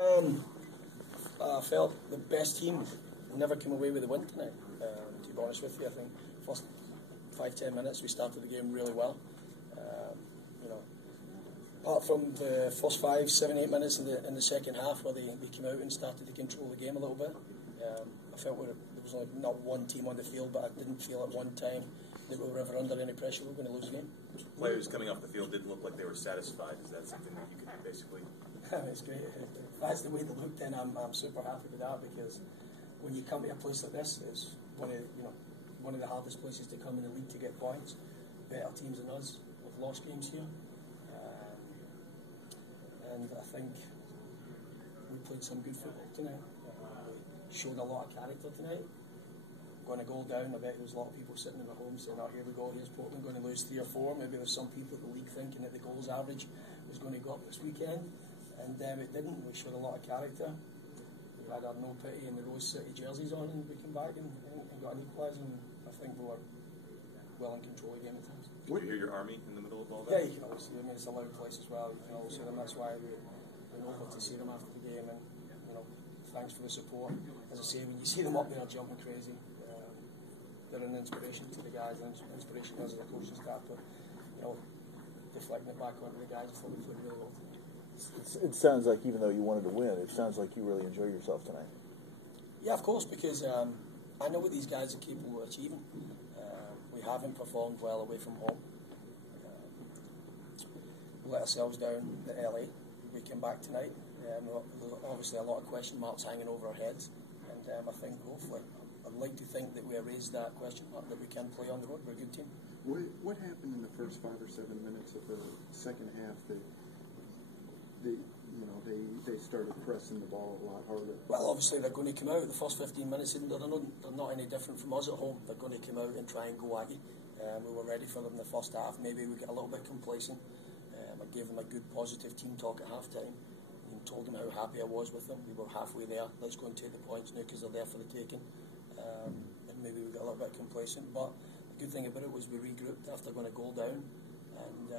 I felt the best team never came away with a win tonight. To be honest with you, I think first 5-10 minutes we started the game really well. Apart from the first 5, 7, 8 minutes in the second half where they came out and started to control the game a little bit. I felt there was like not one team on the field, but I didn't feel at one time that we were ever under any pressure we were going to lose the game. Players coming off the field didn't look like they were satisfied. Is that something that you could basically... It's great. If that's the way they looked, then I'm super happy with that, because when you come to a place like this, it's one of the hardest places to come in the league to get points. Better teams than us have lost games here, and I think we played some good football tonight. We showed a lot of character tonight. Going to go down, I bet there was a lot of people sitting in their homes saying, "Oh, here we go, here's Portland going to lose 3 or 4. Maybe there's some people in the league thinking that the goals average was going to go up this weekend, and it didn't. We showed a lot of character. We had our no pity in the Rose City jerseys on, and we came back and got an equaliser, and I think we were well in control of the game at times. Did you hear your army in the middle of all that? Yeah, you can always see them. I mean, it's a loud place as well. You can always see them. That's why we went over to see them after the game, and thanks for the support. As I say, when you see them up there jumping crazy, they're an inspiration to the guys, and inspiration to us as a coaching staff. But deflecting it back onto the guys, I thought we played really well today. It sounds like, even though you wanted to win, it sounds like you really enjoyed yourself tonight. Yeah, of course, because I know what these guys are capable of achieving. We haven't performed well away from home. We let ourselves down at LA. We came back tonight. There's obviously a lot of question marks hanging over our heads, and I think hopefully, I'd like to think that we erase that question mark, that we can play on the road. We're a good team. What happened in the first 5 or 7 minutes of the second half? They started pressing the ball a lot harder. Well, obviously they're going to come out the first 15 minutes, and they're not any different from us at home. They're going to come out and try and go at you. We were ready for them in the first half. Maybe we get a little bit complacent. I gave them a good positive team talk at half time and told them how happy I was with them. We were halfway there. Let's go and take the points now because they're there for the taking. And maybe we got a little bit complacent. But the good thing about it was we regrouped after going a goal down, and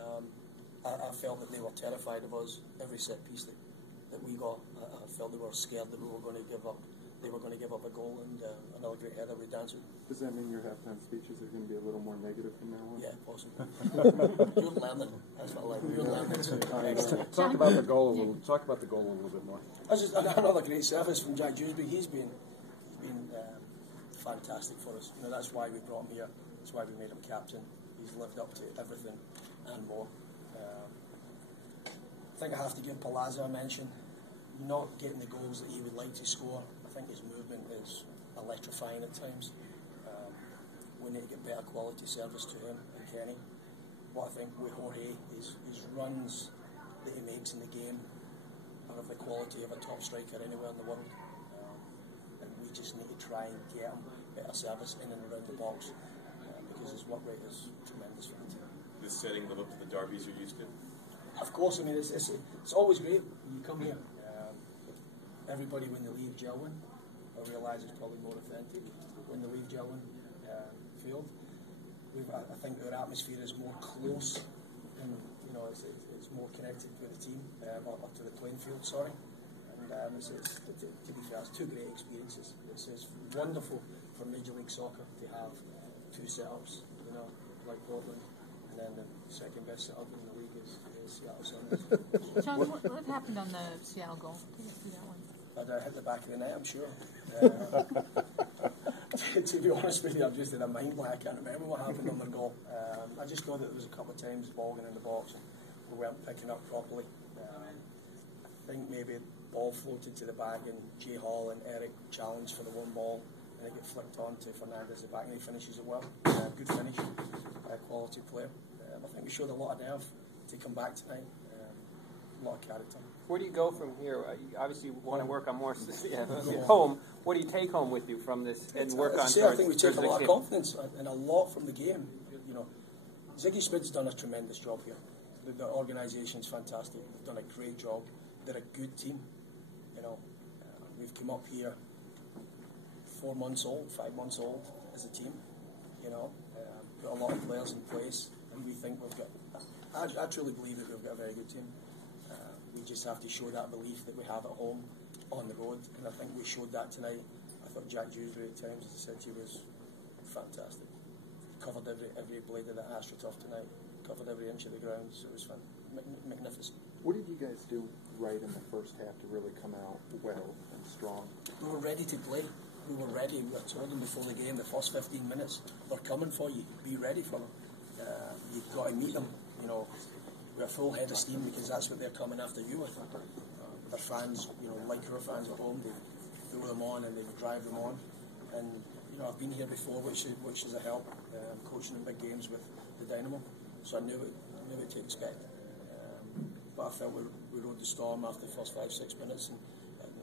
I felt that they were terrified of us every set piece that we got. I felt they were scared that we were going to give up. They were going to give up a goal, and another great header we danced with. Does that mean your halftime speeches are going to be a little more negative from now on? Yeah, possibly. You're learning. That's what I like. You're learning too. Talk about the goal a little. Talk about the goal a little bit more. Just another great service from Jack Dewsbury. He's been fantastic for us. That's why we brought him here. That's why we made him captain. He's lived up to everything and more. I think I have to give Palazzo a mention. Not getting the goals that he would like to score. I think his movement is electrifying at times. We need to get better quality service to him and Kenny. What I think with Jorge is his runs that he makes in the game are of the quality of a top striker anywhere in the world. And we just need to try and get him better service in and around the box, because his work rate is tremendous for the team. This setting live up to the derbies you're used to? Of course, I mean, it's always great when you come here. Everybody, when they leave Gelwin, I realise it's probably more authentic when they leave Gelwin Field. I think our atmosphere is more close, and it's more connected with the team, or to the playing field. Sorry, and to be fair, it's 2 great experiences. It's wonderful for Major League Soccer to have 2 setups, like Portland. And then the second best setup in the league is Seattle Sounders. John, what happened on the Seattle goal? Didn't see that one. I hit the back of the net, I'm sure. To be honest with you, I'm just in a mind blank. I can't remember what happened on the goal. I just know that there was a couple of times the ball going in the box and we weren't picking up properly. I think maybe the ball floated to the back and Jay Hall and Eric challenged for the one ball, and it got flicked on to Fernandez at the back, and he finishes it well. Good finish, quality player. I think we showed a lot of nerve to come back tonight. A lot of character. Where do you go from here? You obviously want to work on more at home. What do you take home with you from this and work on? I think we take a lot of confidence and a lot from the game. Ziggy Spid's done a tremendous job here. The organisation's fantastic. They've done a great job. They're a good team. We've come up here 4 months old, 5 months old as a team. Got a lot of players in place, and we think we've got. I truly believe that we've got a very good team. We just have to show that belief that we have at home on the road, and I think we showed that tonight. I thought Jack Dewsbury at times, as I said to you, was fantastic. Covered every blade of that AstroTurf tonight, covered every inch of the ground, so it was magnificent. What did you guys do right in the first half to really come out well and strong? We were ready to play. We were ready. We were told them before the game, the first 15 minutes, they're coming for you. Be ready for them. You've got to meet them. You know, with a full head of steam, because that's what they're coming after you with. Their fans, you know, like your fans at home, they throw them on and they drive them on. And you know, I've been here before, which is a help, coaching in big games with the Dynamo. So I knew what to expect. But I felt we rode the storm after the first 5-6 minutes, and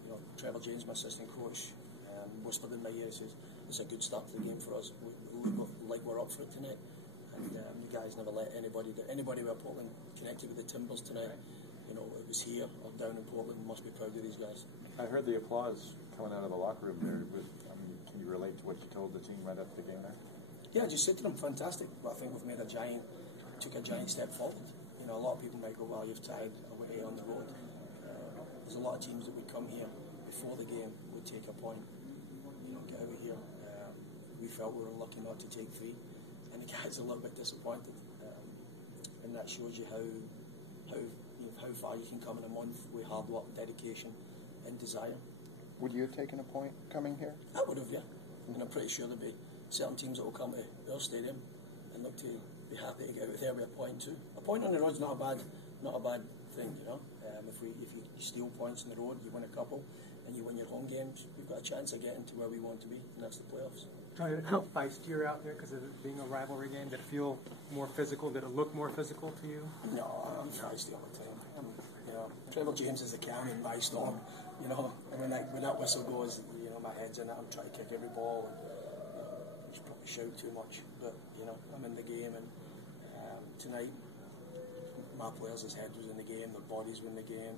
you know, Trevor James, my assistant coach, whispered in my ear, says it's a good start to the game for us. We look like we're up for it tonight, and you guys never let anybody with Portland connected with the Timbers tonight. You know, it was here or down in Portland. Must be proud of these guys. I heard the applause coming out of the locker room there. Can you relate to what you told the team right after the game there? Yeah, I just said to them, fantastic. But I think we've made took a giant step forward. You know, a lot of people might go, well, you've tied away on the road. There's a lot of teams that would come here before the game, would take a point, you know, get out of here. We felt we were lucky not to take 3, and the guys are a little bit disappointed. And that shows you how far you can come in a month with hard work, dedication, and desire. Would you have taken a point coming here? I would have, yeah. And I'm pretty sure there'll be certain teams that will come to our stadium and look to be happy to get out there with a point too. A point on the road's not a bad thing, you know. If you steal points on the road, you win a couple, and you win your home games, we've got a chance of getting to where we want to be, and that's the playoffs. How feistier out there because of it being a rivalry game? Did it feel more physical? Did it look more physical to you? No, I'm feisty all the time. You know, Trevor James is the calm in my storm. You know, and when that whistle goes, you know, my head's in it. I'm trying to kick every ball, and just probably shout too much. But you know, I'm in the game, and tonight my players' head was in the game, their bodies were in the game,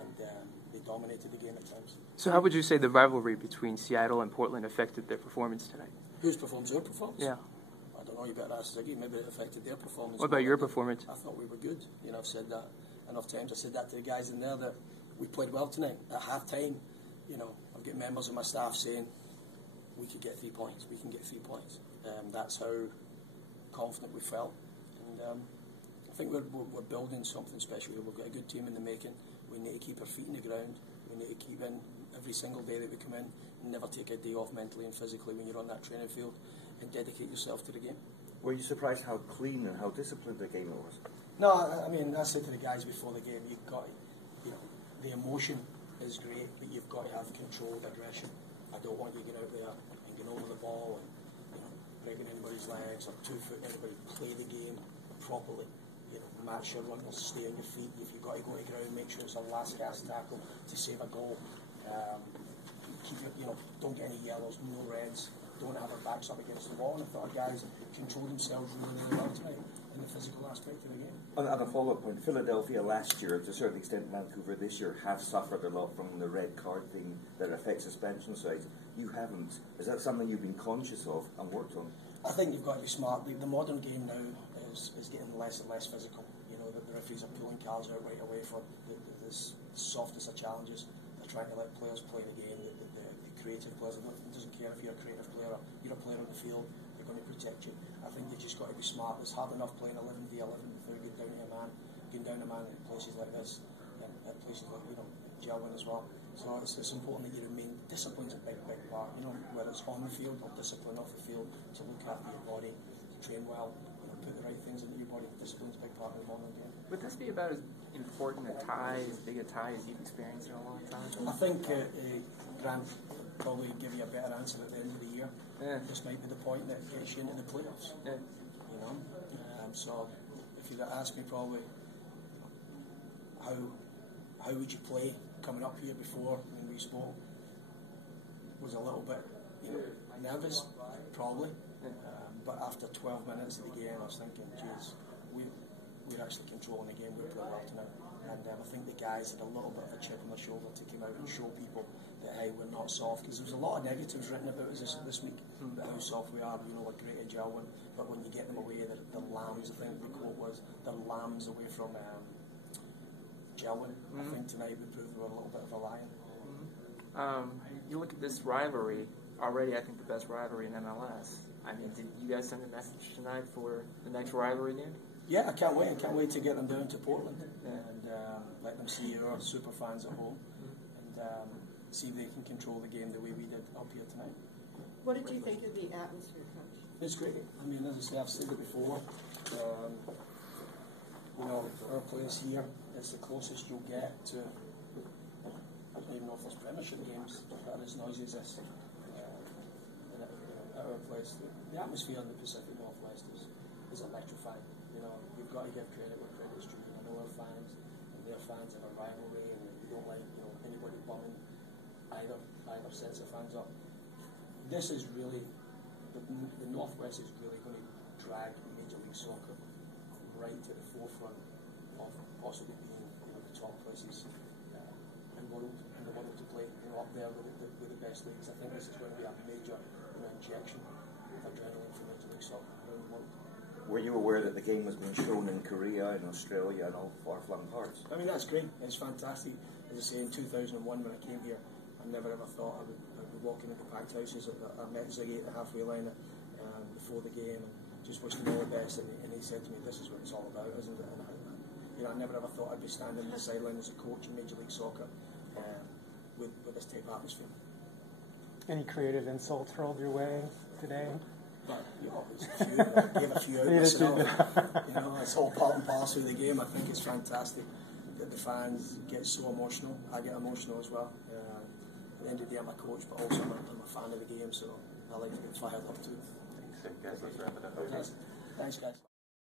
and they dominated the game at times. So how would you say the rivalry between Seattle and Portland affected their performance tonight? Whose performance? Our performance? Yeah. I don't know, you better ask Ziggy. Maybe it affected their performance. What about your performance? I thought we were good. You know, I've said that enough times. I said that to the guys in there, that we played well tonight. At half-time, you know, I've got members of my staff saying we could get 3 points. We can get 3 points. That's how confident we felt. And I think we're building something special here. We've got a good team in the making. We need to keep our feet in the ground. We need to keep in every single day that we come in, and never take a day off mentally and physically when you're on that training field, and dedicate yourself to the game. Were you surprised how clean and how disciplined the game was? No, I mean, I said to the guys before the game, you've got to, you know, the emotion is great, but you've got to have controlled aggression. I don't want you getting out there and getting over the ball and, you know, breaking anybody's legs or 2-footing anybody. Play the game properly. You know, match your runners, stay on your feet. If you've got to go to ground, make sure it's a last cast tackle to save a goal. Keep it, you know, don't get any yellows, no reds. Don't have our backs up against the wall. And I thought our guys controlled themselves really, really well tonight in the physical aspect of the game. On a follow-up point, Philadelphia last year, to a certain extent Vancouver this year, have suffered a lot from the red card thing that affects suspension sides. You haven't. Is that something you've been conscious of and worked on? I think you've got to be smart. The modern game now is getting less and less physical. You know, the referees are pulling cards out right away for the softest of challenges. They're trying to let players play the game. The creative players, it doesn't care if you're a creative player or you're a player on the field, they're going to protect you. I think you've just got to be smart. It's hard enough playing 11v11 without getting down to a man in places like this, and at places like, you know, Gelwin as well. So it's important that you remain. Discipline's a big part, you know, whether it's on the field or discipline off the field, to look after your body, to train well, you know, put the right things into your body. Discipline's a big part of the modern game. Would this be about as important a tie, as big a tie as you've experienced in a long time? I think Grant will probably give you a better answer at the end of the year. Yeah. This might be the point that gets you into the playoffs. Yeah. You know, so if you'd asked me probably, how would you play coming up here before when we spoke, was a little bit, you know, nervous probably. But after 12 minutes of the game, I was thinking, geez, we're actually controlling the game. We're playing well tonight. And I think the guys had a little bit of a chip on their shoulder to come out and show people that, hey, we're not soft. Because there was a lot of negatives written about us this week, about how soft we are. You know, we're great at Gelwin, but when you get them away, they're lambs. I think the quote was, they're lambs away from gelling. I think tonight we proved we were a little bit of a lion. You look at this rivalry, already I think the best rivalry in MLS. I mean, did you guys send a message tonight for the next rivalry game? Yeah, I can't wait. I can't wait to get them down to Portland and let them see our super fans at home and see if they can control the game the way we did up here tonight. What did you think of the atmosphere, Coach? It's great. I mean, as I say, I've said it before. You know, our place here is the closest you'll get to, I don't even know if there's Premiership games that are as noisy as this. At our place, the atmosphere in the Pacific Northwest is electrifying. You know, you've got to give credit where credit's due. I know our fans and their fans have a rivalry, and they don't like anybody bumming either sets of fans up. This is really the Northwest is really going to drag Major League Soccer right to the forefront of possibly being the top places in the world to play. Up there with the best leagues. I think this is going to be a major injection of adrenaline for Major League Soccer around the world. Were you aware that the game was being shown in Korea, in Australia, and all far-flung parts? I mean, that's great. It's fantastic. As I say, in 2001 when I came here, I never ever thought I would be walking into packed houses. I met Ziggy at the halfway line before the game and just wished him all the best. And he said to me, "This is what it's all about, isn't it?" And I never ever thought I'd be standing on the sideline as a coach in Major League Soccer with this type of atmosphere. Any creative insults hurled your way today? But there's a few. I gave a few out myself. It's all part and parcel of the game. I think it's fantastic that the fans get so emotional. I get emotional as well. At the end of the day, I'm a coach, but also I'm a fan of the game, so I like to get fired up too. Thanks, guys. Let's wrap it up. Thanks, guys.